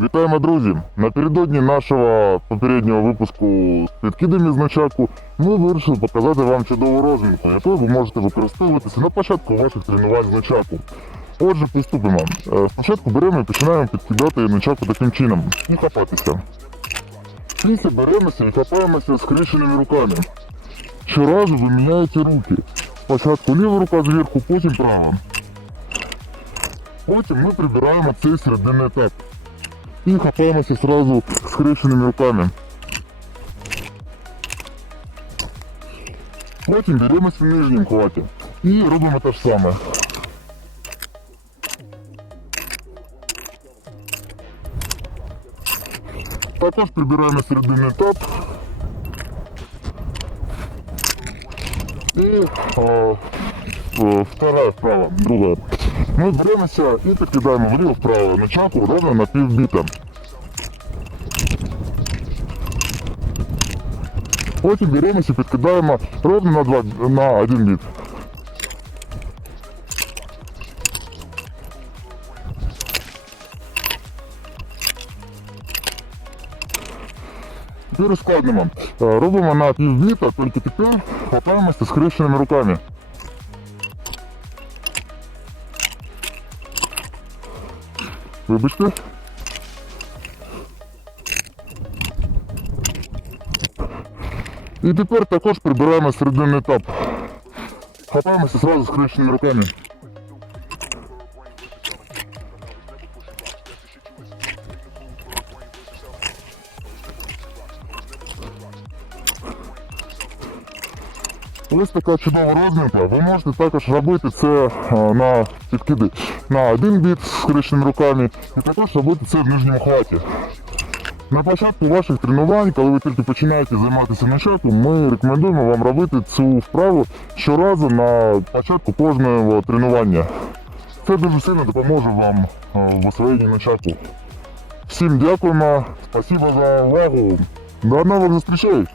Вітаємо, друзі! Напередодні нашого попереднього випуску з підкидами з начаку ми вирішили показати вам чудову розмінку, яку ви можете використовуватися на початку ваших тренувань з начаку. Отже, приступимо. Е, Спочатку беремо і починаємо підкидати начаку таким чином і хапатися. Після беремося і хапаємося скрещеними руками. Щоразу ви міняєте руки. Спочатку ліва рука зверху, потім права. Потім ми прибираємо цей серединний етап. І хапаємося сразу скрещеними руками. Потім беремося в нижнім хваті і робимо те ж саме. Також прибираємо серединний етап. І о, о, вторая вправо, друга. Ми беремося і підкидаємо вліво-вправо на чаку ровно на півбіта. Потім беремося і підкидаємо ровно на, два, на один біт. Тепер ускладнимо. Е, Робимо на півбіта, тільки тепер хватаємося скрещеними руками. Вибачте. І тепер також прибираємо серединний етап. Хапаємося зразу з скрещеними руками. Ось така чудова розмінка. Ви можете також робити це на підкиди на один біт з скрещеними руками і також робити це в нижньому хваті. На початку ваших тренувань, коли ви тільки починаєте займатися начатку, ми рекомендуємо вам робити цю вправу щоразу на початку кожного тренування. Це дуже сильно допоможе вам е, в освоєнні начатку. Всім дякуємо, спасибо за увагу. До нових зустрічей!